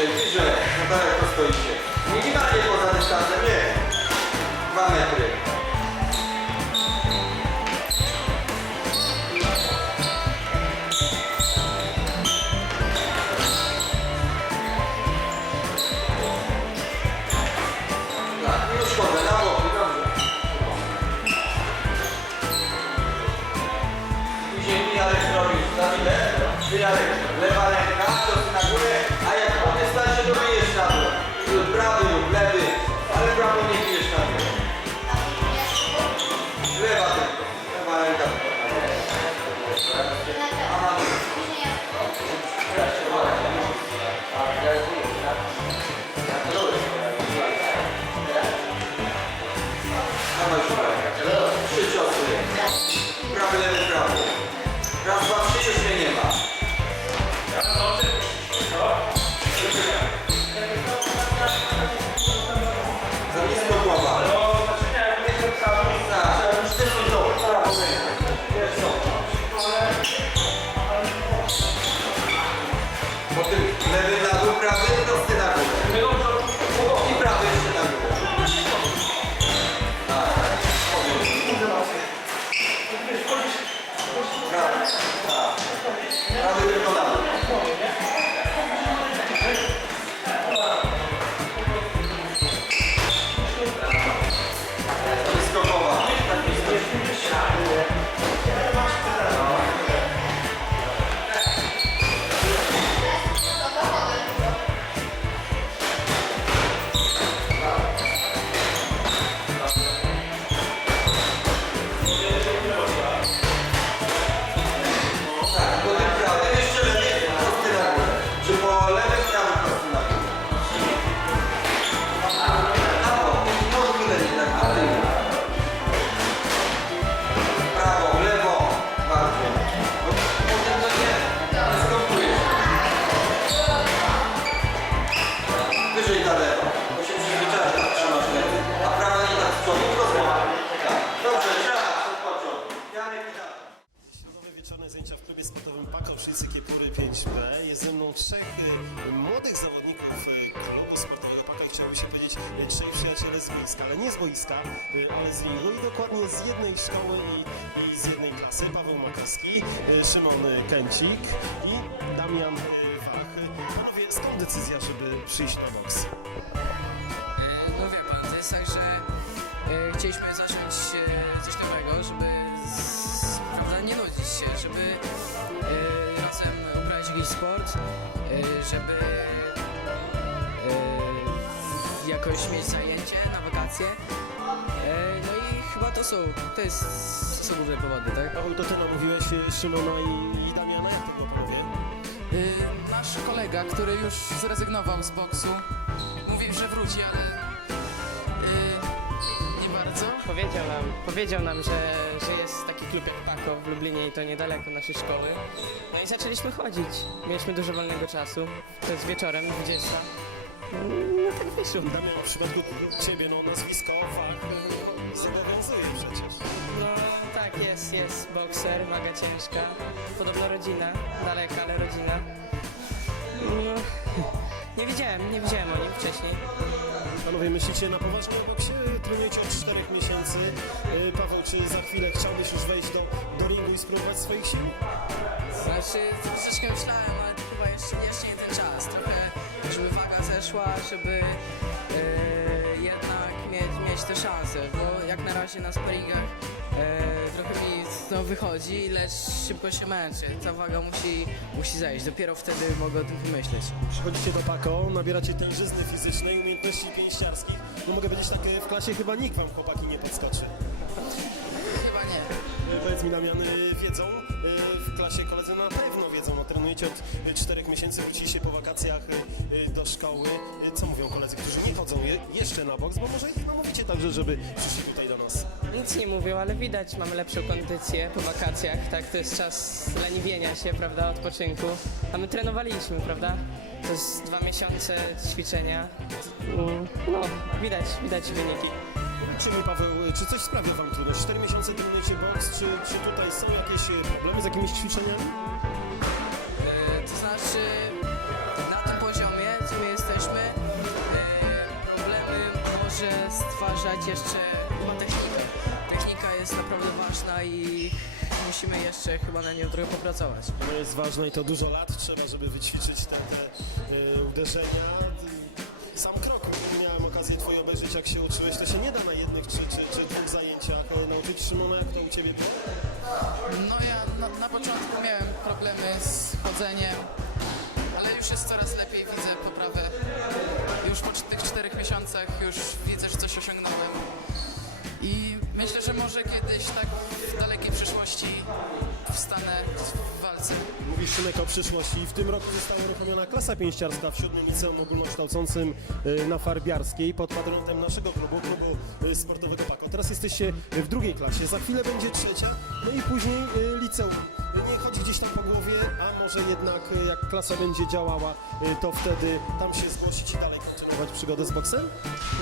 Widzisz, że na daleko stoicie. Minimalnie poza dystansem, nie. Dwa metry. Tak, już chodzę na boki, dobrze. Później Mijarek robi za chwilę. Mijarek, lewa ręka, cios Bakın ne młodych zawodników y, klubu sportowego Paka i chciałbym się powiedzieć y, trzej przyjaciele z boiska, ale nie z boiska, y, ale z ringu i dokładnie z jednej szkoły i, i z jednej klasy. Paweł Makarski, y, Szymon Kęcik i Damian Wach. Panowie, skąd decyzja, żeby przyjść na boks? E, No wie pan, to jest tak, że e, chcieliśmy zacząć e, coś nowego, żeby z, prawda, nie nudzić się, żeby e, uprawiać jakiś sport, e, żeby e, jakoś mieć zajęcie na wakacje. E, no i chyba to są, to jest, to są główne powody, tak? Paweł, to ty namówiłeś Szymona i, i Damiana, jak to było nasz kolega, który już zrezygnował z boksu, mówił, że wróci, ale. Powiedział nam, powiedział nam że, że jest taki klub jak Paco w Lublinie i to niedaleko naszej szkoły. No i zaczęliśmy chodzić. Mieliśmy dużo wolnego czasu. To jest wieczorem, 20. No tak wyszło. Damian, w przypadku ciebie, no nazwisko Wach y, zobowiązuje przecież. No tak, jest, jest bokser, maga ciężka. Podobno rodzina, daleka, ale rodzina. No, nie widziałem, nie widziałem o nim wcześniej. Panowie, myślicie na poważnie o boksie? Trenujecie od 4 miesięcy. Y, Paweł, czy za chwilę chciałbyś już wejść do, do ringu i spróbować swoich sił? Znaczy, troszeczkę myślałem, ale to chyba jeszcze, jeszcze nie ten czas. Trochę, żeby waga zeszła, żeby e, jednak mieć, mieć te szanse, bo jak na razie na sparingach trochę mi no, wychodzi, lecz szybko się męczy. Ta waga musi, musi zejść, dopiero wtedy mogę o tym pomyśleć. Przychodzicie do Pako, nabieracie tężyzny fizycznej, umiejętności pięściarskich. No mogę powiedzieć tak, y, w klasie chyba nikt wam chłopaki nie podskoczy. Chyba nie. Y, Powiedz mi, Damian, y, wiedzą, y, w klasie koledzy na pewno wiedzą, no trenujecie od czterech miesięcy, wróciliście po wakacjach do szkoły. Co mówią koledzy, którzy nie chodzą je, jeszcze na boks, bo może ich namówicie także, żeby przyszli tutaj do nas. Nic nie mówią, ale widać, mamy lepszą kondycję po wakacjach, tak? To jest czas leniwienia się, prawda, odpoczynku. A my trenowaliśmy, prawda? To jest dwa miesiące ćwiczenia. Mm, No, widać, widać wyniki. Czy mi Paweł, czy coś sprawia wam trudność? Cztery miesiące trenujecie boks, czy, czy tutaj są jakieś y, problemy z jakimiś ćwiczeniami? E, To znaczy, na tym poziomie, gdzie my jesteśmy, e, problemy może stwarzać jeszcze chyba technika. Technika jest naprawdę ważna i musimy jeszcze chyba na nią trochę popracować. To jest ważne i to dużo lat trzeba, żeby wyćwiczyć te, te y, uderzenia. Obejrzeć, jak się uczyłeś, to się nie da na jednych czy, czy, czy dwóch zajęciach nauczyć. Jak to u Ciebie było? No ja na, na początku miałem problemy z chodzeniem, ale już jest coraz lepiej, widzę poprawę. Już po tych czterech miesiącach już widzę, że coś osiągnąłem. I myślę, że może kiedyś tak w dalekiej przyszłości wstanę walce. Mówisz Szymek o przyszłości. W tym roku została uruchomiona klasa pięściarska w siódmym liceum ogólnokształcącym y, na Farbiarskiej pod patronatem naszego klubu, klubu y, sportowego Pako. Teraz jesteście w drugiej klasie, za chwilę będzie trzecia, no i później y, liceum. Nie chodzi gdzieś tam po głowie, a może jednak jak klasa będzie działała, to wtedy tam się zgłosić i dalej kontynuować przygodę z boksem?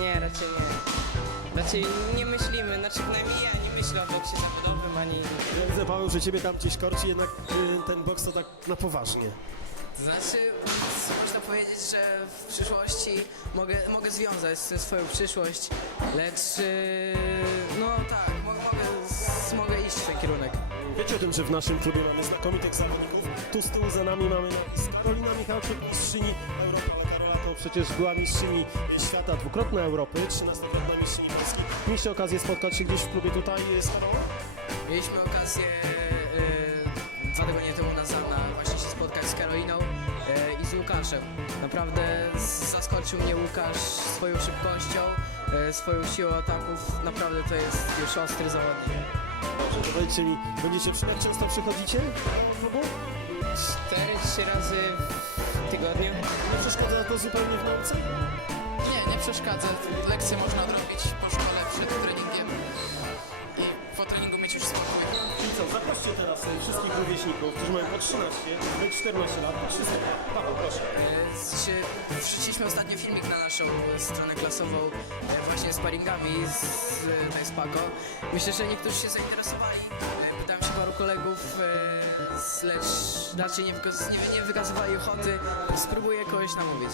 Nie, raczej nie. Raczej nie myślimy, znaczy przynajmniej ja nie myślę o boksie zawodowym ani... Ja widzę Paweł, że Ciebie tam gdzieś korci, jednak y, ten boks to tak na poważnie. To znaczy, można powiedzieć, że w przyszłości mogę, mogę związać z tym swoją przyszłość, lecz yy, no tak, mogę iść w ten kierunek. Wiecie o tym, że w naszym klubie mamy znakomitych zawodników. Tu z tyłu za nami mamy Karolina Michalczyk, mistrzyni Europy. Karola to przecież była mistrzyni świata, dwukrotna Europy, 13-krotna mistrzyni Polski. Mieliście okazję spotkać się gdzieś w klubie tutaj z Karolą? Mieliśmy okazję yy, dwa tygodnie temu na Zana właśnie się spotkać z Karoliną i z Łukaszem. Naprawdę zaskoczył mnie Łukasz swoją szybkością, swoją siłą ataków. Naprawdę to jest już ostry zawodnik. Dobrze, to powiedzcie mi, będziecie jak często przychodzicie do klubu? Cztery, trzy razy w tygodniu. Nie przeszkadza to zupełnie w nauce? Nie, nie przeszkadza. Lekcje można odrobić rówieśników, którzy mają po 13, po 14 lat, po 300. Paweł, proszę. Czy wrzuciliśmy ostatnio filmik na naszą stronę klasową yy, właśnie z paringami z, z Spako. Myślę, że niektórzy się zainteresowali. Yy, Pytałem się paru kolegów, yy, lecz raczej nie, wykaz- nie, nie wykazywali ochoty. Spróbuję kogoś namówić.